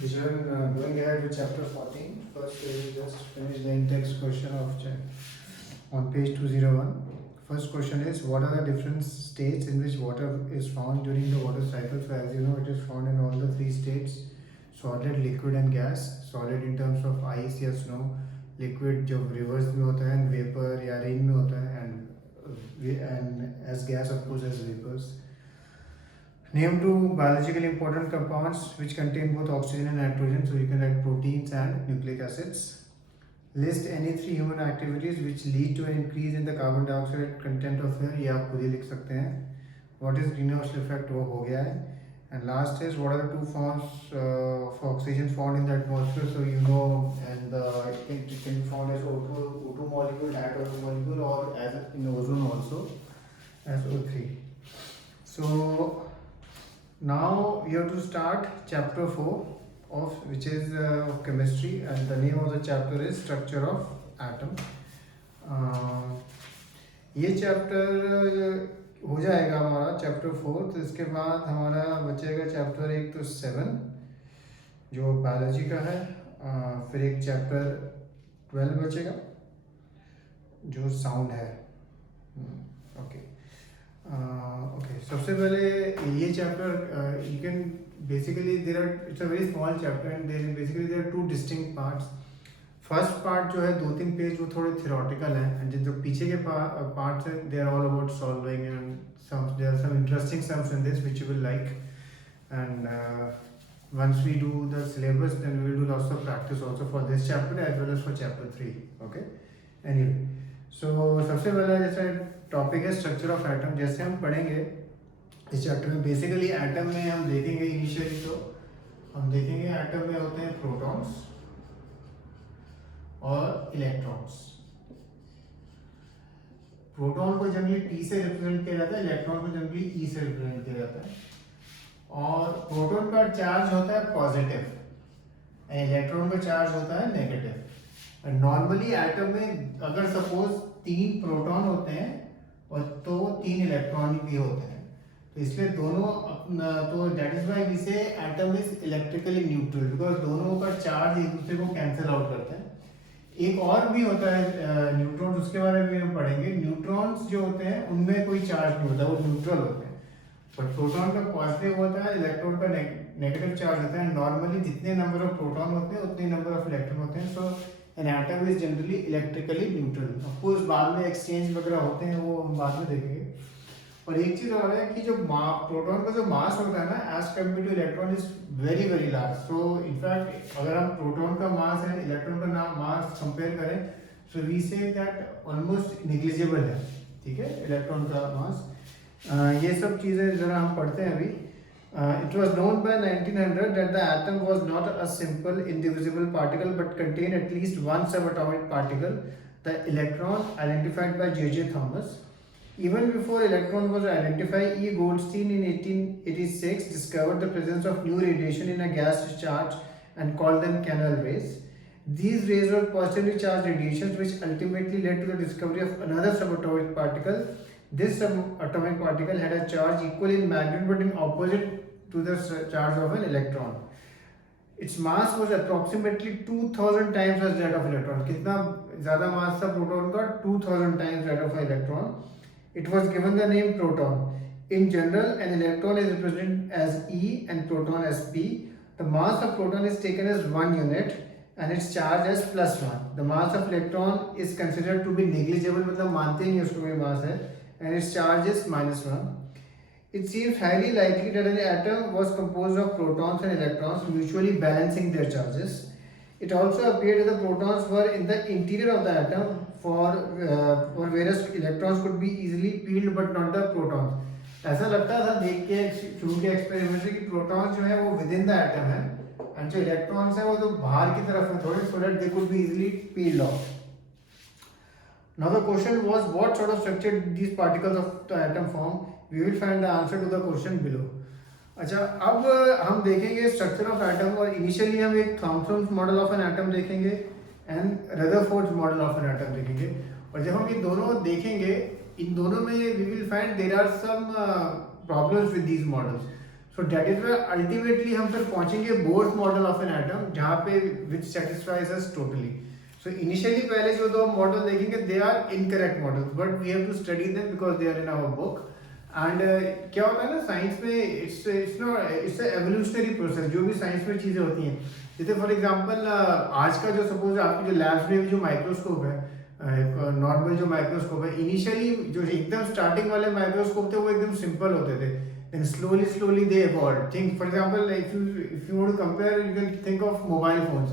Visual, going ahead with chapter 14. First, we will just finish the in-text question on page 201. First question is, what are the different states in which water is found during the water cycle? So as you know, it is found in all the three states: solid, liquid and gas. Solid in terms of ice या snow, liquid जो rivers में होता है, and vapor या rain में होता है, and as gas of course as vapors. Name two biologically important compounds which contain both oxygen and nitrogen. So you can write proteins and nucleic acids. List any three human activities which lead to an increase in the carbon dioxide content of air. ये आप खुद ही लिख सकते हैं. What is greenhouse effect? वो हो गया है. And last is, what are the two forms of oxygen found in the atmosphere? So you know, and it can be found as O2 molecule, and O2 molecule, or as in ozone also as O3. So now we have to start chapter 4 of which is of chemistry, and the name of the chapter is structure of atom. ये chapter हो जाएगा हमारा chapter 4. तो इसके बाद हमारा बचेगा chapter 1 तो 7 जो बायोलॉजी का है. फिर एक चैप्टर 12 बचेगा जो साउंड है. ओके. Okay, सबसे पहले ये chapter you can basically it's a very small chapter, and there are two distinct parts. First part जो है 2-3 पेज वो थोड़े थियोरेटिकल हैं, एंड जो पीछे के पार्ट्स हैं they are all about solving and there are some interesting sums in this which you will like. And once we do the syllabus, then we will do lots of practice also for this chapter as well as for chapter 3. Okay, anyway, so सबसे पहला जैसे topic है structure of atom. जैसे हम पढ़ेंगे इस chapter में, basically atom में हम देखेंगे इनिशियली तो हम देखेंगे एटम में होते हैं प्रोटॉन्स और इलेक्ट्रॉन्स. प्रोटॉन को जनरली P से रिप्रेजेंट किया जाता है, इलेक्ट्रॉन को जनरली E से रिप्रेजेंट किया जाता है. और प्रोटॉन का चार्ज होता है पॉजिटिव एंड इलेक्ट्रॉन का चार्ज होता है नेगेटिव. नॉर्मली एटम में अगर सपोज 3 प्रोटॉन होते हैं और तो 3 इलेक्ट्रॉन भी होते हैं, तो इसलिए दोनों तो दैट इज व्हाई वी से atom is electrically neutral, because दोनों का चार्ज एक दूसरे को कैंसिल आउट करते हैं. एक और भी होता है न्यूट्रॉन्स, उसके बारे में हम पढ़ेंगे. न्यूट्रॉन्स जो होते हैं उनमें कोई चार्ज नहीं होता, वो न्यूट्रल होते हैं. बट प्रोटॉन का पॉजिटिव होता है, इलेक्ट्रॉन का नेगेटिव चार्ज होता है. नॉर्मली जितने नंबर ऑफ प्रोटॉन होते हैं उतने नंबर ऑफ इलेक्ट्रॉन होते हैं. So an atom is generally electrically neutral. Of course बाद में एक्सचेंज वगैरह होते हैं, वो हम बाद में देखेंगे. और एक चीज और है कि जो प्रोटॉन का जो मास होता है ना as compared to electron is very very large. So in fact अगर हम प्रोटॉन का मास एंड इलेक्ट्रॉन का मास कंपेयर करें, so we say that almost negligible है. ठीक है, इलेक्ट्रॉन का मास. ये सब चीज़ें ज़रा हम पढ़ते हैं अभी. It was known by 1900 that the atom was not a simple indivisible particle but contained at least one subatomic particle, the electron, identified by J.J. Thomson. Even before electron was identified, E. Goldstein in 1886 discovered the presence of new radiation in a gas discharge and called them canal rays. These rays were positively charged radiations which ultimately led to the discovery of another subatomic particle. This subatomic particle had a charge equal in magnitude but in opposite to the charge of an electron. Its mass was approximately 2000 times as that of electron. कितना ज़्यादा मास था proton का? 2000 times that of electron. It was given the name proton. In general, an electron is represented as E and proton as P. The mass of proton is taken as 1 unit and its charge as +1. The mass of electron is considered to be negligible, मतलब मानते नहीं उसको कोई मास है, and its charge is -1. It seems highly likely that an atom was composed of protons and electrons mutually balancing their charges. It also appeared that the protons were in the interior of the atom, for whereas electrons could be easily peeled but not the protons. ऐसा लगता था देख के शुरू के experiment से कि proton जो है वो विद इन द एटम है एंड जो इलेक्ट्रॉन्स है वो तो बाहर की तरफ है थोड़े, so that they could be easily peeled of. Now the question was, what sort of structure these particles of the atom form? We will find the answer to the question below. अच्छा, अब हम देखेंगे structure of atom, और initially हम एक Thomson model of an atom देखेंगे and Rutherford model of an atom देखेंगे. और जब हम ये दोनों देखेंगे, इन दोनों में we will find there are some problems with these models. So that is why ultimately हम फिर पहुंचेंगे Bohr's model of an atom जहाँ पे which satisfies us totally. So initially पहले जो दो मॉडल देखेंगे they are incorrect models but we have to study them because they are in our book. And क्या होता है ना साइंस में इट्स एवोल्यूशनरी प्रोसेस. जो भी साइंस में चीज़ें होती हैं जैसे फॉर एग्जांपल आज का जो सपोज आपकी जो लैब्स में भी जो माइक्रोस्कोप है नॉर्मल जो माइक्रोस्कोप है इनिशियली जो एकदम स्टार्टिंग वाले माइक्रोस्कोप थे वो एकदम सिंपल होते थे. Then slowly they evolved. Think for example if you want to compare you can think of mobile phones.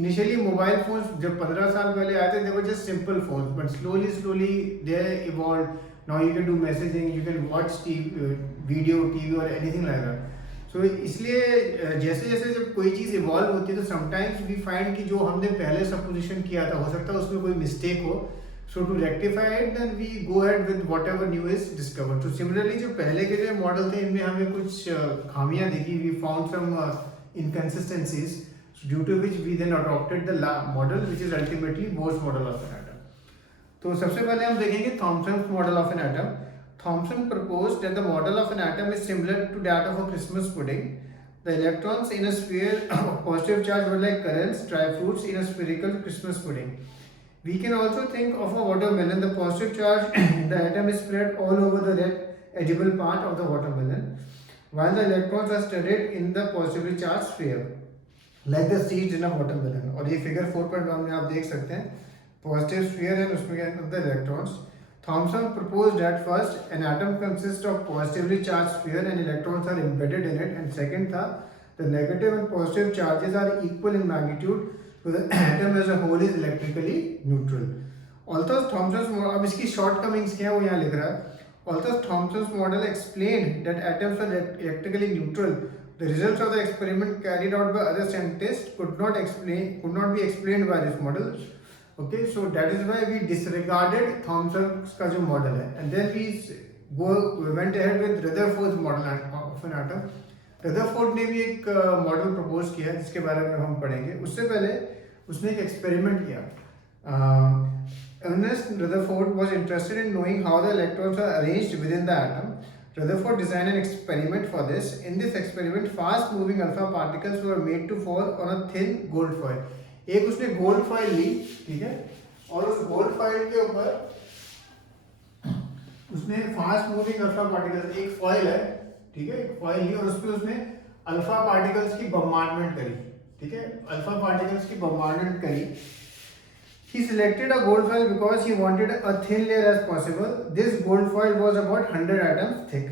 Initially mobile phones जब 15 साल पहले आए थे they were just simple phones but slowly they evolved. Now you can do messaging, you can watch TV, video, TV or anything like that. So इसलिए जैसे जैसे जब कोई चीज़ इवॉल्व होती है तो समटाइम्स वी फाइंड कि जो हमने पहले सपोजिशन किया था हो सकता है उसमें कोई मिस्टेक हो. So to rectify it, then we go ahead with whatever new is discovered. So similarly, जो पहले के जो मॉडल थे इनमें हमें कुछ खामियां दिखी. We found some inconsistencies, so due to which we then adopted the model, which is ultimately Bohr's model of an atom. तो सबसे पहले हम देखेंगे Thomson's model of an atom. Thomson proposed that the model of an atom is similar to that of a Christmas pudding. The electrons in a sphere of positive charge were like currants, dry fruits in a spherical Christmas pudding. We can also think of a watermelon. The positive charge in the atom is spread all over the red edible part of the watermelon, while the electrons are studied in the positively charged sphere, like the seeds in a watermelon. और ये figure 4.1 में आप देख सकते हैं positive sphere है उसमें क्या होता है electrons. Thomson proposed that first an atom consists of positively charged sphere and electrons are embedded in it, and second था the negative and positive charges are equal in magnitude. So the atom as a whole is electrically neutral. Although Thomson's model, अब इसकी shortcomings क्या है वो यहाँ लिख रहा है. Although Thomson's model explained that atoms are electrically neutral, the results of the experiment carried out by other scientists could not be explained by this model. Okay, so that is why we disregarded Thomson's का जो model है, and then we went ahead with Rutherford's model of an atom. Rutherford ने भी एक model propose किया जिसके बारे में हम पढ़ेंगे. उससे पहले उसने एक एक्सपेरिमेंट किया. Ernest Rutherford was interested in knowing how the electrons are arranged within the atom. Rutherford designed an experiment for this. In this experiment, fast-moving alpha particles were made to fall on a thin gold foil. एक उसने gold foil ली, ठीक है, और उस gold foil के ऊपर उसने fast moving alpha particles एक फॉइल है, ठीक है, एक फॉइल ली और उस पर उसने अल्फा पार्टिकल्स की बम्बार्डमेंट करी. ठीक है, अल्फा पार्टिकल्स की बम्बार्डमेंट करी. He selected a gold foil because he wanted a thin layer as possible. This gold foil was about 100 atoms thick.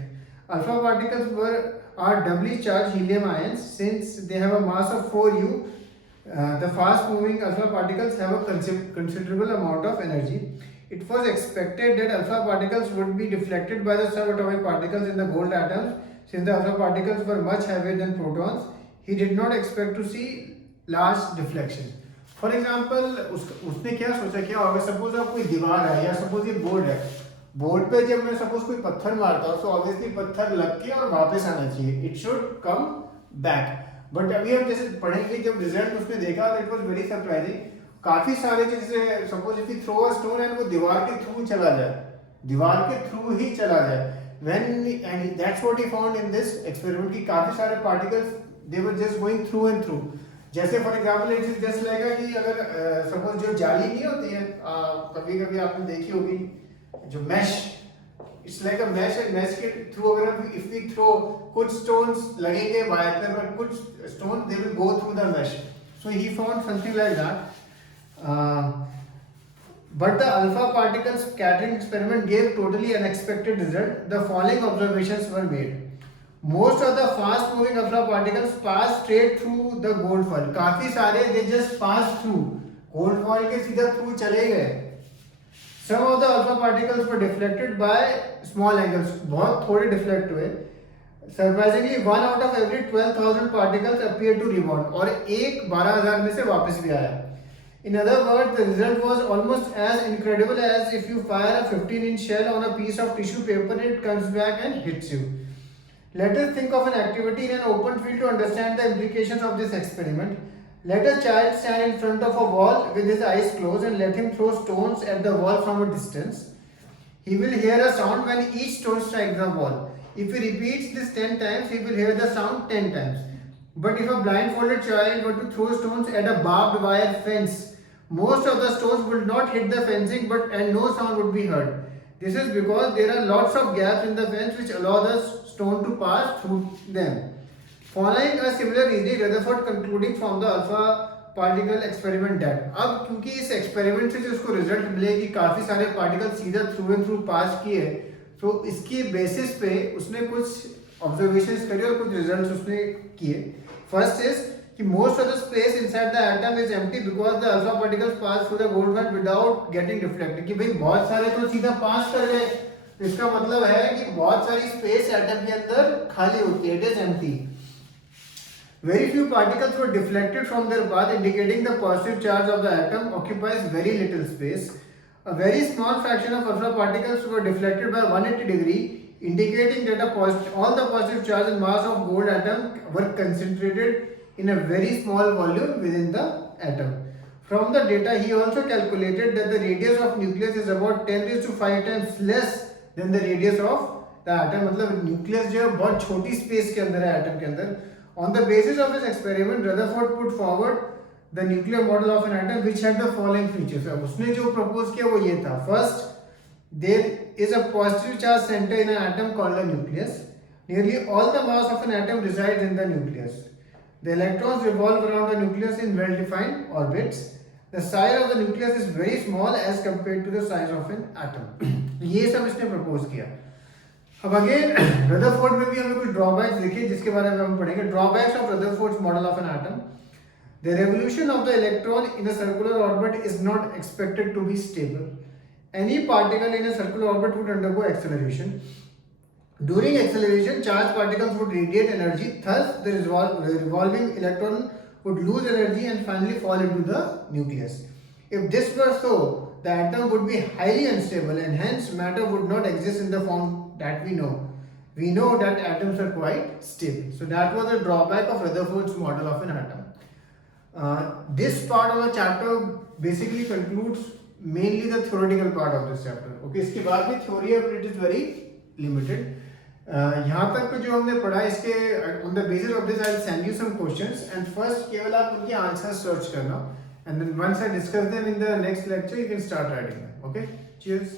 Alpha particles are doubly charged helium ions. Since they have a mass of 4u, the fast moving alpha particles have a considerable amount of energy. It was expected that alpha particles would be deflected by the subatomic particles in the gold atoms. Since the alpha particles were much heavier than protons, he did not expect to see large deflections. For example उसने क्या सोचा, क्या होगा, suppose आप कोई दीवार है या सपोज ये बोर्ड है, बोर्ड पे जब मैं सपोज कोई पत्थर मारता हूँ तो ऑब्वियसली पत्थर लग के और वापस आना चाहिए, it should come back. But अभी हम जैसे पढ़ेंगे जब रिजल्ट उसने देखा तो इट वाज वेरी सरप्राइजिंग. काफी सारे जैसे suppose if you throw a stone and वो दीवार के थ्रू चला जाए, दीवार के थ्रू ही चला जाए. And that's what he found in this experiment कि काफी सारे particles they were just going through and through. जैसे for example it is just like कि अगर सपोज जो जाली नहीं होती है, कभी कभी आपने देखी होगी जो mesh, it's like a mesh. Mesh के थ्रू अगर इफ वी थ्रो कुछ स्टोन्स लगेंगे वायर पे पर कुछ stone they will go through the mesh. So he found something like that. But the alpha particle scattering experiment gave totally unexpected result. The following observations were made. Most of the fast moving alpha particles pass straight through the gold foil. काफी सारे they just pass through gold foil के सीधा through चले गए. Some of the alpha particles were deflected by small angles. बहुत थोड़े deflect हुए. Surprisingly, 1 out of every 12,000 particles appeared to rebound. और एक 12,000 में से वापस भी आया. In other words, the result was almost as incredible as if you fire a 15-inch shell on a piece of tissue paper and it comes back and hits you. Let us think of an activity in an open field to understand the implications of this experiment. Let a child stand in front of a wall with his eyes closed and let him throw stones at the wall from a distance. He will hear a sound when each stone strikes the wall. If he repeats this 10 times, he will hear the sound 10 times. But if a blindfolded child were to throw stones at a barbed wire fence, most of the stones would not hit the fencing, and no sound would be heard. This is because there are lots of gaps in the fence which allow the stone to pass through them. Following a similar reasoning, Rutherford concluding from the alpha particle experiment that अब क्योंकि इस experiment से जो उसको result मिले कि काफी सारे पार्टिकल सीधा थ्रू एंड थ्रू पास किए, तो इसके बेसिस पे उसने कुछ ऑब्जर्वेशंस करी और कुछ रिजल्ट्स उसने किए. फर्स्ट इज कि most of the space inside the atom is empty because the alpha particles pass through the gold bond without getting reflected. कि भाई बहुत सारे तो सीधा पास कर गए, इसका मतलब है कि बहुत सारी स्पेस एटम के अंदर खाली होती है, it is empty. Very few particles were deflected from their path, indicating the positive charge of the atom occupies very little space. A very small fraction of alpha particles were deflected by 180 degree, indicating that all the positive charge and mass of gold atom were concentrated in a very small volume within the atom. From the data, he also calculated that the radius of nucleus is about 10 raised to 5 times less than the radius of the atom. मतलब nucleus जो है बहुत छोटी space के अंदर है atom के अंदर. On the basis of his experiment, Rutherford put forward the nuclear model of an atom which had the following features. अब उसने जो propose किया वो ये था. First, there is a positive charge center in an atom called a nucleus. Nearly all the mass of an atom resides in the nucleus. The electrons revolve around the nucleus in well-defined orbits. The size of the nucleus is very small as compared to the size of an atom. ये सब इसने propose किया. अब again Rutherford में भी हमें कुछ drawbacks दिखे जिसके बारे में हम पढ़ेंगे. Drawbacks of Rutherford's model of an atom. The revolution of the electron in a circular orbit is not expected to be stable. Any particle in a circular orbit would undergo acceleration. During acceleration charge particles would radiate energy, thus the revolving electron would lose energy and finally fall into the nucleus. If this were so, the atom would be highly unstable and hence matter would not exist in the form that we know. We know that atoms are quite stable. So that was the drawback of Rutherford's model of an atom. This part of the chapter basically concludes mainly the theoretical part of this chapter. Okay, इसके बाद में theory of it is very limited. यहाँ तक जो हमने पढ़ा इसके on the basis of this I will send you some questions and first केवल आप उनके answers search करना and then once I discuss them in the next lecture you can start writing them. Okay, cheers.